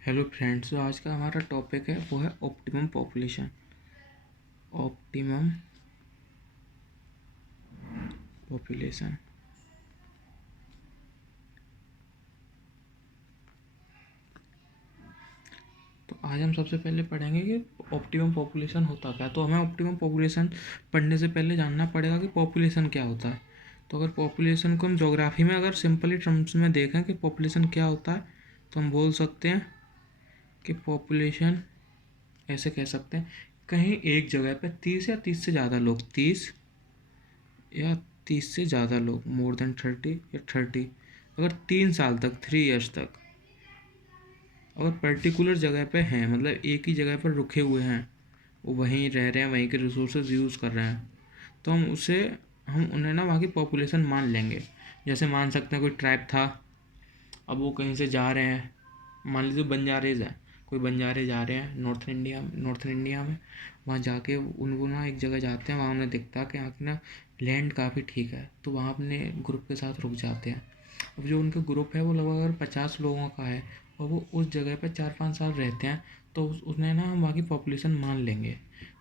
Hello friends, तो आज का हमारा टॉपिक है वो है ऑप्टिमम पॉपुलेशन। Optimum population. तो आज हम सबसे पहले पढ़ेंगे कि ऑप्टिमम पॉपुलेशन होता क्या है। तो हमें ऑप्टिमम पॉपुलेशन पढ़ने से पहले जानना पड़ेगा कि पॉपुलेशन क्या होता है। तो अगर पॉपुलेशन को हम ज्योग्राफी में अगर सिंपली टर्म्स में देखें कि पॉपुलेशन क्या होता है, तो हम बोल सकते हैं कि पॉपुलेशन ऐसे कह सकते हैं, कहीं एक जगह पे 30 या 30 से ज़्यादा लोग, 30 या 30 से ज़्यादा लोग, मोर देन 30 या 30, अगर 3 साल तक, 3 ईयर्स तक अगर पर्टिकुलर जगह पे हैं, मतलब एक ही जगह पर रुके हुए हैं, वो वहीं रह रहे हैं, वहीं के रिसोर्सेज यूज़ कर रहे हैं, तो हम उन्हें ना वहाँ की पॉपुलेशन मान लेंगे। जैसे मान सकते हैं कोई ट्राइब था, अब वो कहीं से जा रहे हैं, मान लीजिए बंजारेज है, कोई बंजारे जा रहे हैं नॉर्थन इंडिया में। वहाँ जाके उनको ना एक जगह जाते हैं, वहाँ उन्हें दिखता है कि यहाँ की ना लैंड काफ़ी ठीक है, तो वहाँ अपने ग्रुप के साथ रुक जाते हैं। अब जो उनका ग्रुप है वो लगभग 50 लोगों का है, और वो उस जगह पर 4-5 साल रहते हैं, तो उसने ना हम वहाँ की पॉपुलेशन मान लेंगे।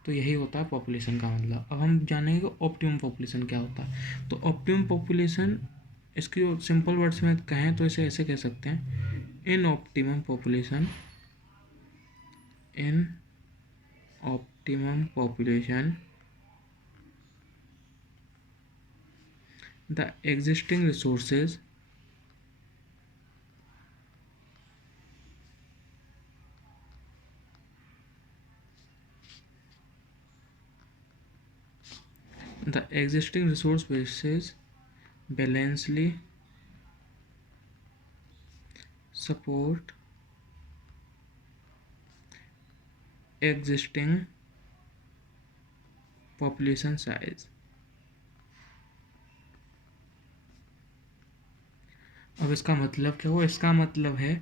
तो यही होता है पॉपुलेशन का मतलब। अब हम जानेंगे कि ऑप्टिमम पॉपुलेशन क्या होता है। तो ऑप्टिमम पॉपुलेशन, इसकी सिंपल वर्ड्स में कहें तो इसे ऐसे कह सकते हैं, in optimum population, in optimum population the existing resources the existing resource bases balancedly support existing population size। अब इसका मतलब क्या हुआ? इसका मतलब है,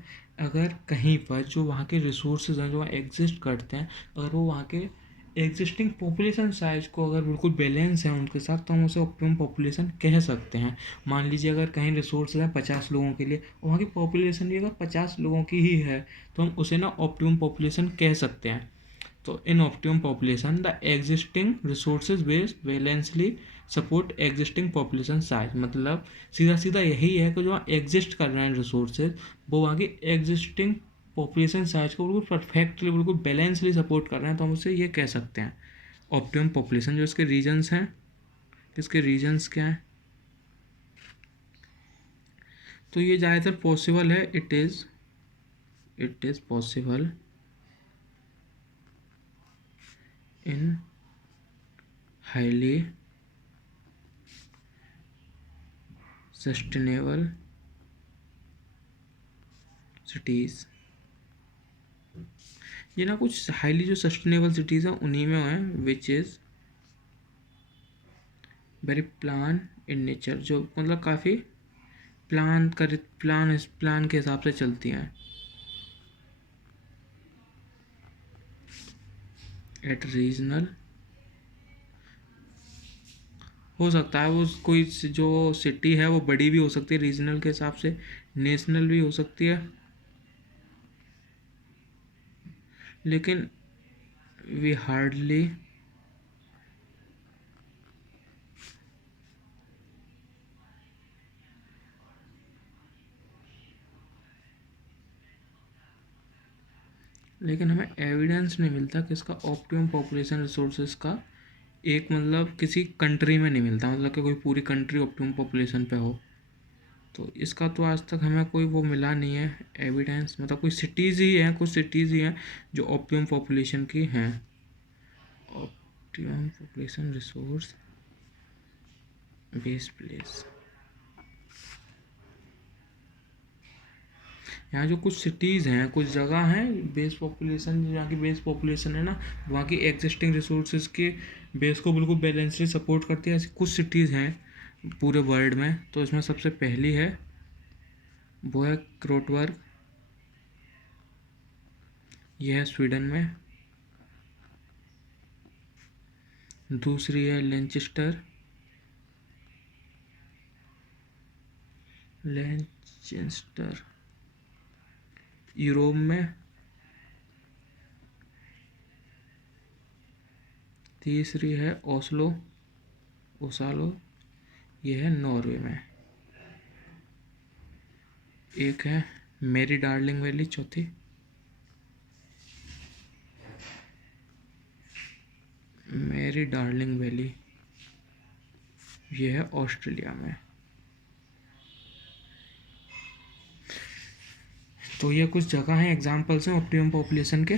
अगर कहीं पर जो वहाँ के रिसोर्सेज हैं जो वहाँ एग्जिस्ट करते हैं, अगर वो वहाँ के एग्जिस्टिंग पॉपुलेशन साइज को अगर बिल्कुल बैलेंस है उनके साथ, तो हम उसे ऑप्टिमम पॉपुलेशन कह सकते हैं। मान लीजिए अगर कहीं रिसोर्सेज है 50 लोगों के लिए, और वहाँ की पॉपुलेशन भी अगर 50 लोगों की ही है, तो हम उसे ना ऑप्टिमम पॉपुलेशन कह सकते हैं। तो in optimum population the existing resources base balancely support existing population size. मतलब सीधा सीधा यही है कि जो वहाँ एग्जिस्ट कर रहे हैं रिसोर्सेज, वो वहाँ की एग्जिस्टिंग पॉपुलेशन साइज को बिल्कुल परफेक्टली, बिल्कुल बैलेंसली सपोर्ट कर रहे हैं, तो हम उसे ये कह सकते हैं ऑप्टिमम पॉपुलेशन। जो इसके रीजन्स हैं, इसके रीजन्स क्या हैं, तो ये ज़्यादातर पॉसिबल है, it is possible in highly sustainable cities. ये ना कुछ हाईली जो सस्टेनेबल सिटीज़ हैं उन्हीं में हैं, which is very plan in nature, जो मतलब काफ़ी प्लान के हिसाब से चलती हैं। एट रीजनल, हो सकता है वो कोई जो सिटी है वो बड़ी भी हो सकती है रीजनल के हिसाब से, नेशनल भी हो सकती है, लेकिन वी हार्डली लेकिन हमें एविडेंस नहीं मिलता कि इसका ऑप्टिमम पॉपुलेशन रिसोर्सेज का एक, मतलब किसी कंट्री में नहीं मिलता, मतलब कि कोई पूरी कंट्री ऑप्टिमम पॉपुलेशन पे हो। तो इसका तो आज तक हमें कोई वो मिला नहीं है एविडेंस, मतलब कोई सिटीज़ ही हैं, कुछ सिटीज़ ही हैं जो ऑप्टिमम पॉपुलेशन की हैं। Optimum population resource base place, यहाँ जो कुछ सिटीज़ हैं, कुछ जगह हैं बेस पॉपुलेशन, जहाँ की बेस पॉपुलेशन है ना, वहाँ की एग्जिस्टिंग रिसोर्सेज के बेस को बिल्कुल बैलेंसली सपोर्ट करती है, ऐसी कुछ सिटीज़ हैं पूरे वर्ल्ड में। तो इसमें सबसे पहली है वो है क्रोटवर्ग, यह है स्वीडन में। दूसरी है लेंचेस्टर यूरोप में। तीसरी है ओस्लो ओसालो, ये है नॉर्वे में। एक है मेरी डार्लिंग वैली, चौथी मेरी डार्लिंग वैली, ये है ऑस्ट्रेलिया में। तो ये कुछ जगह हैं, एग्जांपल्स हैं ऑप्टिमम पॉपुलेशन के।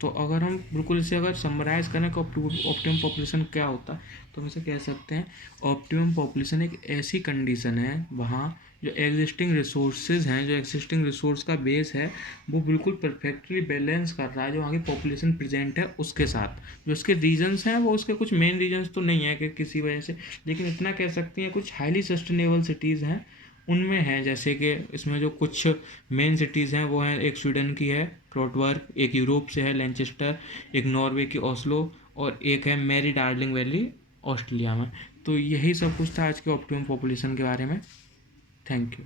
तो अगर हम बिल्कुल इसे अगर समराइज़ करें कि ऑप्टिमम पॉपुलेशन क्या होता है, तो हम इसे कह सकते हैं ऑप्टिमम पॉपुलेशन एक ऐसी कंडीशन है वहाँ जो एग्जिस्टिंग रिसोर्सेज हैं, जो एग्जिस्टिंग रिसोर्स का बेस है वो बिल्कुल परफेक्टली बैलेंस कर रहा है जो वहाँ की पॉपुलेशन प्रेजेंट है उसके साथ। जो उसके रीजंस हैं वो उसके कुछ मेन रीजंस तो नहीं है कि किसी वजह से, लेकिन इतना कह सकते हैं कुछ हाईली सस्टेनेबल सिटीज़ हैं उनमें हैं। जैसे कि इसमें जो कुछ मेन सिटीज़ हैं वो हैं, एक स्वीडन की है ट्रोटवर्क, एक यूरोप से है लैनचेस्टर, एक नॉर्वे की ओस्लो, और एक है मैरी डार्लिंग वैली ऑस्ट्रेलिया में। तो यही सब कुछ था आज के ऑप्टिमम पॉपुलेशन के बारे में। Thank you.